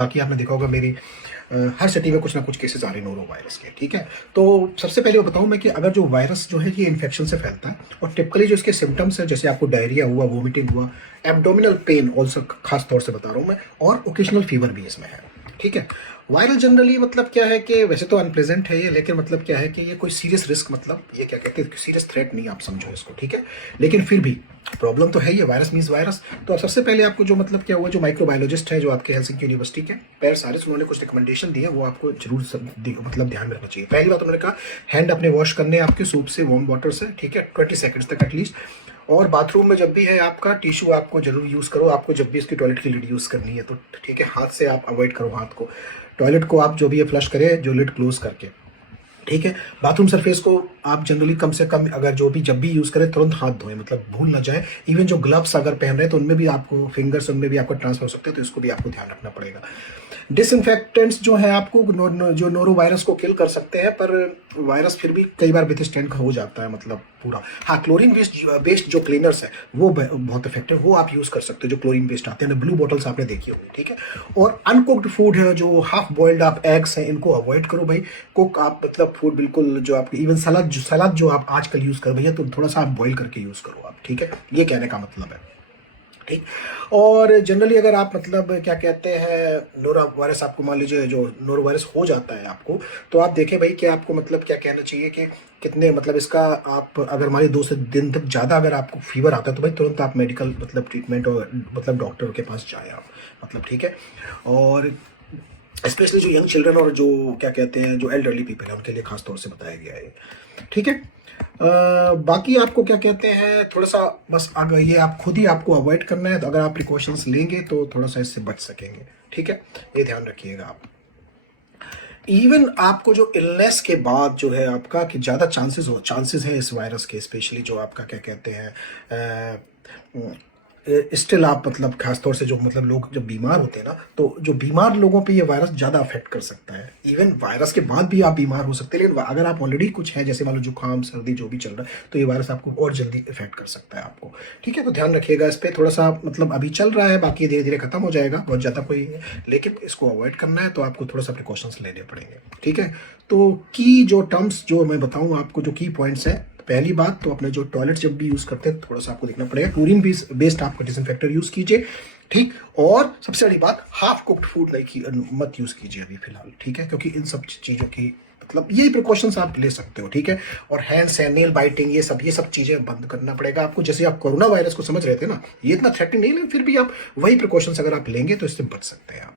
बाकी आपने देखा होगा मेरी हर सिटी में कुछ ना कुछ केसेस आ रहे हैं नोरो वायरस के, ठीक है। तो सबसे पहले वो बताऊं मैं कि अगर जो वायरस जो है ये इन्फेक्शन से फैलता है और टिपिकली जो इसके सिम्टम्स है, जैसे आपको डायरिया हुआ, वोमिटिंग हुआ, एब्डोमिनल पेन ऑल्सो खास तौर से बता रहा हूँ मैं, और ओकेशनल फीवर भी इसमें है, ठीक है। वायरल जनरली मतलब क्या है कि वैसे तो अनप्लेजेंट है ये, लेकिन मतलब क्या है कि ये कोई सीरियस रिस्क, मतलब ये क्या कहते हैं, सीरियस थ्रेट नहीं आप समझो इसको, ठीक है। लेकिन फिर भी प्रॉब्लम तो है, ये वायरस मीन्स वायरस। तो सबसे पहले आपको जो मतलब क्या हुआ, जो माइक्रोबायोलॉजिस्ट है जो आपके हेल्सिंकी यूनिवर्सिटी के पैर सारिस, उन्होंने कुछ रिकमेंडेशन दी है, वो आपको जरूर मतलब ध्यान में रखना चाहिए। पहली बात उन्होंने कहा हैंड अपने वॉश करने हैं आपके सूप से, वार्म वाटर से, ठीक है, 20 सेकंड्स तक एटलीस्ट। और बाथरूम में जब भी है आपका टिश्यू आपको जरूर यूज़ करो, आपको जब भी इसकी टॉयलेट की लिड यूज़ करनी है तो, ठीक है, हाथ से आप अवॉइड करो हाथ को, टॉयलेट को आप जो भी है फ्लश करें जो लिड क्लोज करके, ठीक है। बाथरूम सरफेस को आप जनरली कम से कम अगर जो भी जब भी यूज़ करें तुरंत हाथ धोएं, मतलब भूल ना जाए। इवन जो ग्लव्स अगर पहन रहे हैं तो उनमें भी आपको फिंगर्स, उनमें भी आपको ट्रांसफर हो सकते हैं, तो इसको भी आपको ध्यान रखना पड़ेगा। डिसइंफेक्टेंट्स जो है आपको जो नोरो वायरस को किल कर सकते हैं, पर वायरस फिर भी कई बार विथ स्टैंड हो जाता है, मतलब पूरा। हाँ, क्लोरीन बेस्ड जो क्लीनर्स है वो बहुत इफेक्टिव, वो आप यूज़ कर सकते हो, जो क्लोरीन बेस्ड आते हैं ना, ब्लू बॉटल्स आपने देखी होगी, ठीक है। और अनकुक्ड फूड है, जो हाफ बॉइल्ड आप एग्स हैं, इनको अवॉइड करो भाई। कुक आप मतलब फूड बिल्कुल, जो आपकी इवन सलाद जो आप आजकल यूज़ कर भैया, तो थोड़ा सा आप बॉईल करके यूज़ करो आप, ठीक है, ये कहने का मतलब है, ठीक। और जनरली अगर आप मतलब क्या कहते हैं नोरा वायरस, आपको मान लीजिए जो नोरो वायरस हो जाता है आपको, तो आप देखें भाई कि आपको मतलब क्या कहना चाहिए कि कितने मतलब इसका, आप अगर मान लीजिए 2 से दिन तक ज़्यादा अगर आपको फीवर आता है तो भाई तुरंत आप मेडिकल मतलब ट्रीटमेंट और मतलब डॉक्टर के पास जाए आप, मतलब, ठीक है। और स्पेशली जो यंग चिल्ड्रन और जो क्या कहते हैं जो एल्डरली पीपल है उनके लिए खास तौर से बताया गया है, ठीक है। बाकी आपको क्या कहते हैं, थोड़ा सा बस अगर ये आप खुद ही आपको अवॉइड करना है, तो अगर आप प्रिकॉशंस लेंगे तो थोड़ा सा इससे बच सकेंगे, ठीक है, ये ध्यान रखिएगा आप। इवन आपको जो इलनेस के बाद जो है आपका कि ज़्यादा चांसेस है इस वायरस के, स्पेशली जो आपका क्या कहते हैं स्टिल आप मतलब खासतौर से जो मतलब लोग जब बीमार होते हैं ना, तो जो बीमार लोगों पे ये वायरस ज़्यादा अफेक्ट कर सकता है। इवन वायरस के बाद भी आप बीमार हो सकते हैं, लेकिन अगर आप ऑलरेडी कुछ है, जैसे मान लो जुकाम सर्दी जो भी चल रहा है, तो ये वायरस आपको और जल्दी इफेक्ट कर सकता है आपको, ठीक है। तो ध्यान रखिएगा इस पर थोड़ा सा, मतलब अभी चल रहा है, बाकी धीरे धीरे खत्म हो जाएगा, बहुत ज़्यादा कोई है, लेकिन इसको अवॉइड करना है तो आपको थोड़ा सा प्रिकॉशंस लेने पड़ेंगे, ठीक है। तो की जो टर्म्स जो मैं बताऊँ आपको, जो की पॉइंट्स है, पहली बात तो अपने जो टॉयलेट जब भी यूज़ करते हैं थोड़ा सा आपको देखना पड़ेगा, क्लोरीन बेस्ड आपका डिसइंफेक्टर यूज़ कीजिए, ठीक। और सबसे बड़ी बात, हाफ कुक्ड फूड मत यूज़ कीजिए अभी फिलहाल, ठीक है, क्योंकि इन सब चीज़ों की मतलब यही प्रिकॉशंस आप ले सकते हो, ठीक है। और हैंड्स एंड नेल बाइटिंग, ये सब चीज़ें बंद करना पड़ेगा आपको। जैसे आप कोरोना वायरस को समझ रहे थे ना, ये इतना थ्रेटनिंग नहीं, लेकिन फिर भी आप वही प्रिकॉशंस अगर आप लेंगे तो इससे बच सकते हैं आप।